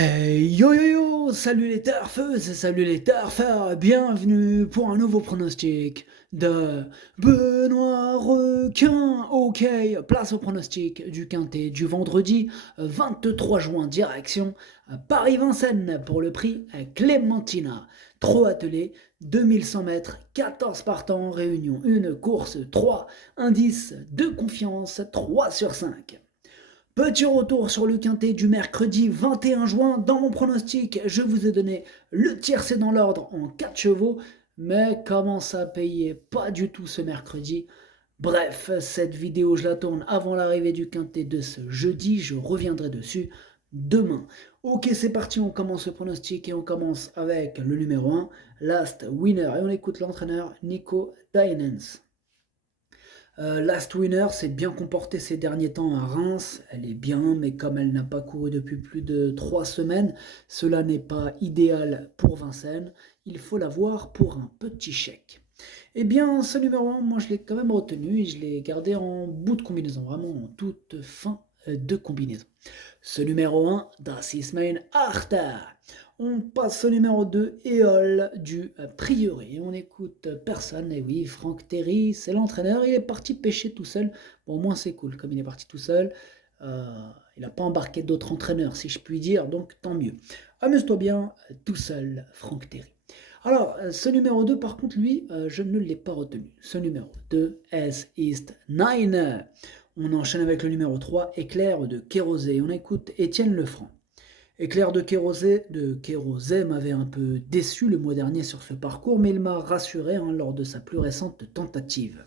Yo yo yo, salut les turfeuses, salut les turfeurs, bienvenue pour un nouveau pronostic de Benoît Requin. Ok, place au pronostic du Quintet du vendredi 23 juin, direction Paris-Vincennes pour le prix Clémentina. Trop attelé, 2100 mètres, 14 partants, réunion 1, course 3, indice de confiance 3 sur 5. Petit retour sur le quintet du mercredi 21 juin. Dans mon pronostic, je vous ai donné le tiercé dans l'ordre en 4 chevaux, mais commence à payer pas du tout ce mercredi. Bref, cette vidéo, je la tourne avant l'arrivée du quintet de ce jeudi. Je reviendrai dessus demain. Ok, c'est parti, on commence le pronostic et on commence avec le numéro 1, Last Winner. Et on écoute l'entraîneur Nico Dainens. Last Winner s'est bien comportée ces derniers temps à Reims, elle est bien, mais comme elle n'a pas couru depuis plus de 3 semaines, cela n'est pas idéal pour Vincennes, il faut la voir pour un petit chèque. Eh bien, ce numéro 1, moi je l'ai quand même retenu et je l'ai gardé en bout de combinaison, vraiment en toute fin de combinaison. Ce numéro 1, Das ist mein Achter. On passe au numéro 2, Éole du Prieuré. On écoute personne, et oui, Franck Terry, c'est l'entraîneur, il est parti pêcher tout seul. Bon, au moins c'est cool, comme il est parti tout seul, il n'a pas embarqué d'autres entraîneurs, si je puis dire, donc tant mieux. Amuse-toi bien, tout seul, Franck Terry. Alors, ce numéro 2, par contre, lui, je ne l'ai pas retenu. Ce numéro 2, S East 9. On enchaîne avec le numéro 3, Éclair de Kérosé. On écoute Étienne Lefranc. Éclair de Kérosé m'avait un peu déçu le mois dernier sur ce parcours, mais il m'a rassuré lors de sa plus récente tentative.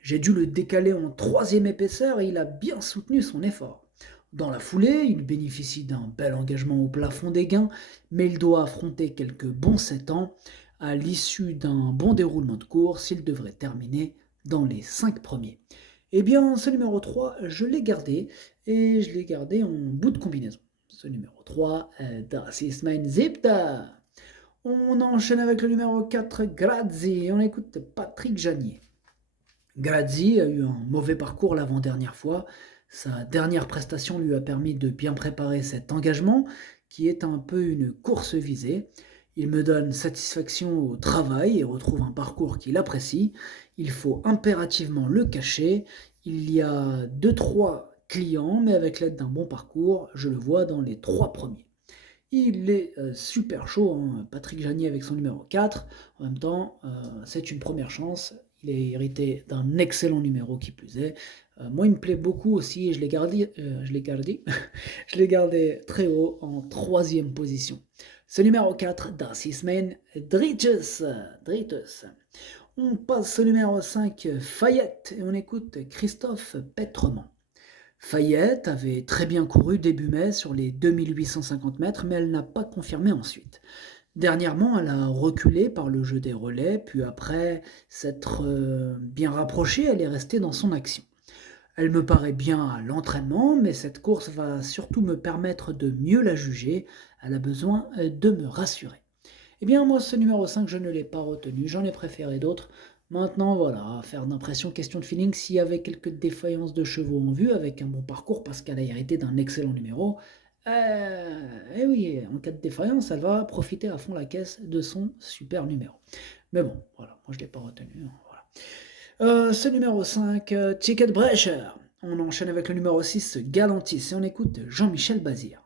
J'ai dû le décaler en troisième épaisseur et il a bien soutenu son effort. Dans la foulée, il bénéficie d'un bel engagement au plafond des gains, mais il doit affronter quelques bons 7 ans. À l'issue d'un bon déroulement de course, il devrait terminer dans les 5 premiers. Eh bien, ce numéro 3, je l'ai gardé, et je l'ai gardé en bout de combinaison. Ce numéro 3, Das ist mein Siebter. On enchaîne avec le numéro 4, Grazzi, on écoute Patrick Janier. Grazzi a eu un mauvais parcours l'avant-dernière fois. Sa dernière prestation lui a permis de bien préparer cet engagement, qui est un peu une course visée. Il me donne satisfaction au travail et retrouve un parcours qu'il apprécie. Il faut impérativement le cacher. Il y a 2-3 clients, mais avec l'aide d'un bon parcours, je le vois dans les 3 premiers. Il est super chaud, Patrick Janier avec son numéro 4. En même temps, c'est une première chance. Il est hérité d'un excellent numéro qui plus est. Moi, il me plaît beaucoup aussi et je l'ai gardé, je l'ai gardé très haut en troisième position. Ce numéro 4, Das ist mein Drittes. On passe au numéro 5, Fayette, et on écoute Christophe Petremont. Fayette avait très bien couru début mai sur les 2850 mètres, mais elle n'a pas confirmé ensuite. Dernièrement, elle a reculé par le jeu des relais, puis après s'être bien rapprochée, elle est restée dans son action. Elle me paraît bien à l'entraînement, mais cette course va surtout me permettre de mieux la juger. Elle a besoin de me rassurer. Eh bien, moi, ce numéro 5, je ne l'ai pas retenu, j'en ai préféré d'autres. Maintenant, voilà, faire d'impression, question de feeling, s'il y avait quelques défaillances de chevaux en vue, avec un bon parcours, parce qu'elle a hérité d'un excellent numéro, eh oui, en cas de défaillance, elle va profiter à fond la caisse de son super numéro. Mais bon, voilà, moi je ne l'ai pas retenu. Voilà. Ce numéro 5, Ticket Brecher. On enchaîne avec le numéro 6, Galantis, et on écoute Jean-Michel Bazir.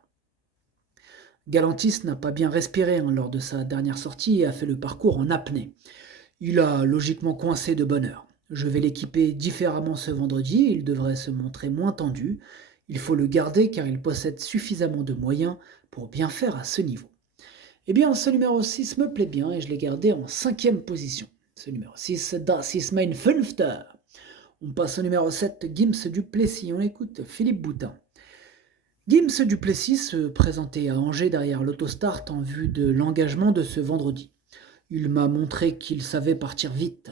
Galantis n'a pas bien respiré lors de sa dernière sortie et a fait le parcours en apnée. Il a logiquement coincé de bonne heure. Je vais l'équiper différemment ce vendredi, il devrait se montrer moins tendu. Il faut le garder car il possède suffisamment de moyens pour bien faire à ce niveau. Eh bien, ce numéro 6 me plaît bien et je l'ai gardé en 5e position. Ce numéro 6, Das ist mein Fünfter. On passe au numéro 7, Gims Duplessis. On écoute Philippe Boutin. Gims Duplessis se présentait à Angers derrière l'autostart en vue de l'engagement de ce vendredi. Il m'a montré qu'il savait partir vite.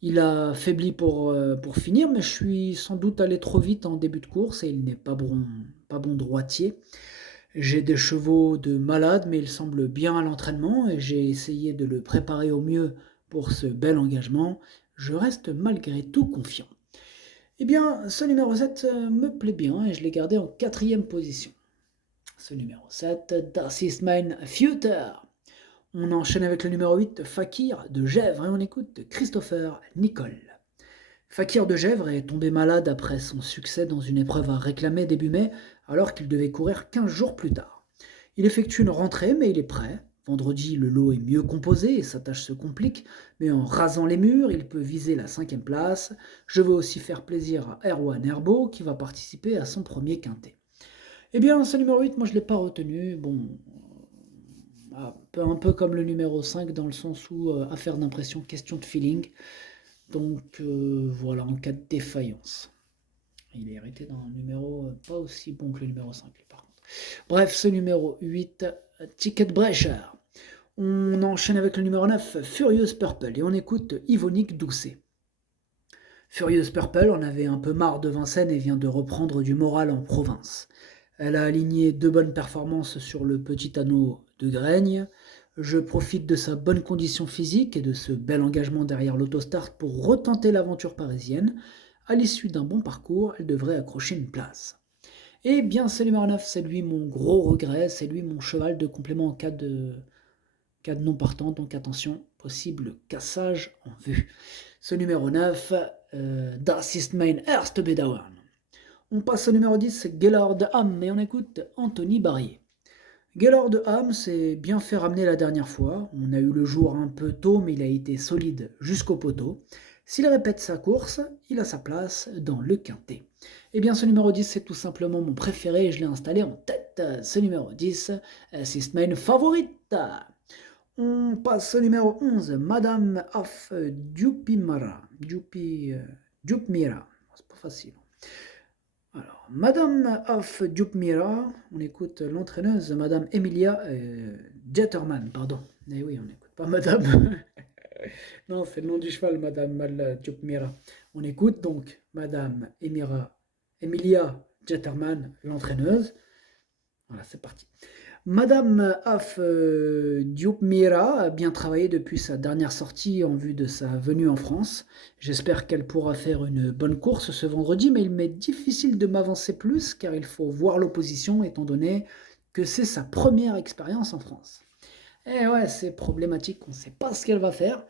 Il a faibli pour finir, mais je suis sans doute allé trop vite en début de course et il n'est pas bon droitier. J'ai des chevaux de malade, mais il semble bien à l'entraînement et j'ai essayé de le préparer au mieux pour ce bel engagement. Je reste malgré tout confiant. Eh bien, ce numéro 7 me plaît bien et je l'ai gardé en 4e position. Ce numéro 7, Das ist mein Future. On enchaîne avec le numéro 8, Fakir de Gèvres, et on écoute Christopher Nicole. Fakir de Gèvres est tombé malade après son succès dans une épreuve à réclamer début mai, alors qu'il devait courir 15 jours plus tard. Il effectue une rentrée, mais il est prêt. Vendredi, le lot est mieux composé et sa tâche se complique, mais en rasant les murs, il peut viser la 5e place. Je veux aussi faire plaisir à Erwan Herbeau, qui va participer à son premier quintet. Eh bien, ce numéro 8, moi je ne l'ai pas retenu. Bon, un peu comme le numéro 5, dans le sens où affaire d'impression, question de feeling. Donc voilà, en cas de défaillance. Il est hérité d'un numéro pas aussi bon que le numéro 5, par contre. Bref, ce numéro 8, Ticketbrecher. On enchaîne avec le numéro 9, Furious Purple, et on écoute Yvonique Doucet. Furious Purple en avait un peu marre de Vincennes et vient de reprendre du moral en province. Elle a aligné 2 bonnes performances sur le petit anneau de Graigne. Je profite de sa bonne condition physique et de ce bel engagement derrière l'autostart pour retenter l'aventure parisienne. À l'issue d'un bon parcours, elle devrait accrocher une place. Et bien, ce numéro 9, c'est lui mon gros regret, c'est lui mon cheval de complément en cas de non partant, donc attention, possible cassage en vue. Ce numéro 9, Das ist mein erste Bedauern. On passe au numéro 10, Gaylord de Ham, et on écoute Anthony Barrier. Gaylord de Ham s'est bien fait ramener la dernière fois. On a eu le jour un peu tôt, mais il a été solide jusqu'au poteau. S'il répète sa course, il a sa place dans le quintet. Eh bien, ce numéro 10, c'est tout simplement mon préféré et je l'ai installé en tête. Ce numéro 10, c'est mein favorite. On passe au numéro 11, Madame of Dupimara. Dupmira. C'est pas facile. Alors, Madame of Dupmira, on écoute l'entraîneuse, Madame Emilia Jetterman, pardon. Eh oui, on n'écoute pas Madame. Non, c'est le nom du cheval, Madame Dupmira. On écoute donc Madame Emilia Jetterman, l'entraîneuse. Voilà, c'est parti. Madame Af Dupmira a bien travaillé depuis sa dernière sortie en vue de sa venue en France. J'espère qu'elle pourra faire une bonne course ce vendredi, mais il m'est difficile de m'avancer plus car il faut voir l'opposition étant donné que c'est sa première expérience en France. Et ouais, c'est problématique, on ne sait pas ce qu'elle va faire.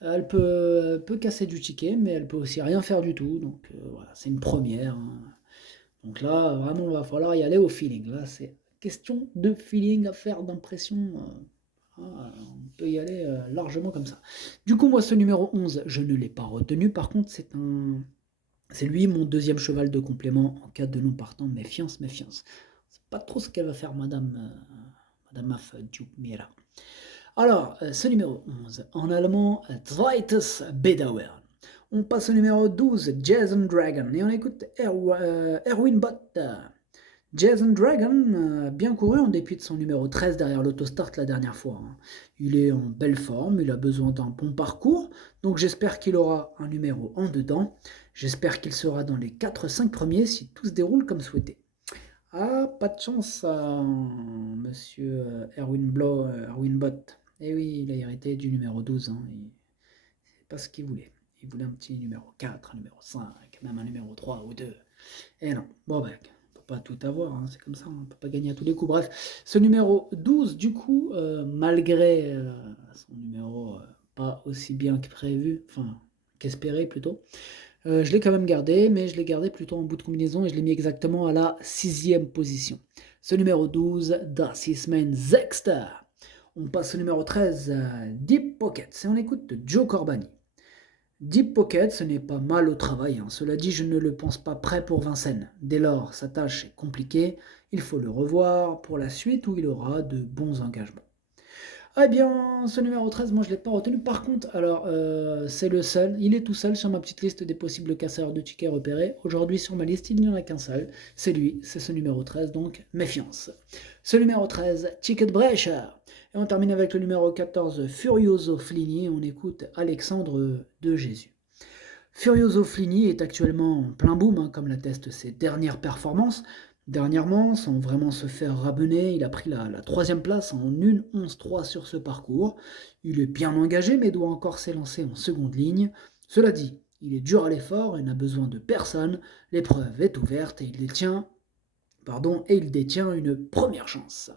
Elle peut casser du ticket, mais elle peut aussi rien faire du tout. Donc voilà, c'est une première. Hein. Donc là, vraiment, il va falloir y aller au feeling. Là, c'est question de feeling, affaire d'impression. On peut y aller largement comme ça. Du coup, moi, ce numéro 11, je ne l'ai pas retenu. Par contre, c'est lui mon deuxième cheval de complément en cas de non partant. Méfiance, méfiance. C'est pas trop ce qu'elle va faire, Madame Af Dupmira. Alors, ce numéro 11, en allemand, Zweites Bedauern. On passe au numéro 12, Jason Dragon, et on écoute Erwin Bott. Jason Dragon a bien couru en dépit de son numéro 13 derrière l'autostart la dernière fois. Il est en belle forme, il a besoin d'un bon parcours, donc j'espère qu'il aura un numéro en dedans. J'espère qu'il sera dans les 4-5 premiers si tout se déroule comme souhaité. Ah, pas de chance, monsieur Erwin Bott. Eh oui, il a hérité du numéro 12, hein, c'est pas ce qu'il voulait. Il voulait un petit numéro 4, un numéro 5, même un numéro 3 ou 2. Et non, bon ben, on peut pas tout avoir, hein, c'est comme ça, on peut pas gagner à tous les coups. Bref, ce numéro 12, du coup, malgré son numéro pas aussi bien que prévu, enfin, qu'espéré plutôt, je l'ai quand même gardé, mais je l'ai gardé plutôt en bout de combinaison et je l'ai mis exactement à la 6e position. Ce numéro 12, Das ist mein Sechster. On passe au numéro 13, Deep Pockets, et on écoute Joe Corbani. Deep Pocket, ce n'est pas mal au travail. Hein. Cela dit, je ne le pense pas prêt pour Vincennes. Dès lors, sa tâche est compliquée. Il faut le revoir pour la suite où il aura de bons engagements. Eh bien, ce numéro 13, moi je ne l'ai pas retenu. Par contre, alors, c'est le seul. Il est tout seul sur ma petite liste des possibles casseurs de tickets repérés. Aujourd'hui, sur ma liste, il n'y en a qu'un seul. C'est lui, c'est ce numéro 13, donc méfiance. Ce numéro 13, Ticketbrecher. Et on termine avec le numéro 14, Furioso Flini. On écoute Alexandre de Jésus. Furioso Flini est actuellement en plein boom, hein, comme l'attestent ses dernières performances. Dernièrement, sans vraiment se faire ramener, il a pris la 3e place en 1-11-3 sur ce parcours. Il est bien engagé, mais doit encore s'élancer en seconde ligne. Cela dit, il est dur à l'effort et n'a besoin de personne. L'épreuve est ouverte et il détient Pardon, et il détient une première chance.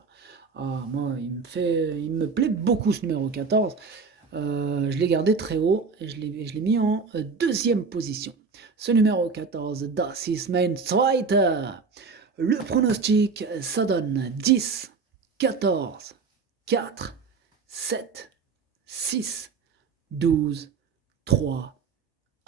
Ah, moi, il me plaît beaucoup ce numéro 14. Je l'ai gardé très haut et je l'ai mis en deuxième position. Ce numéro 14, Das ist mein Zweiter. Le pronostic, ça donne 10, 14, 4, 7, 6, 12, 3,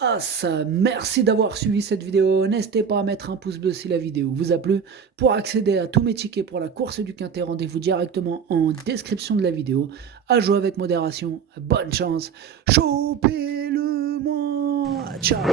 As. Merci d'avoir suivi cette vidéo. N'hésitez pas à mettre un pouce bleu si la vidéo vous a plu. Pour accéder à tous mes tickets pour la course du Quintet, rendez-vous directement en description de la vidéo. À jouer avec modération. Bonne chance. Chopez-le-moi. Ciao.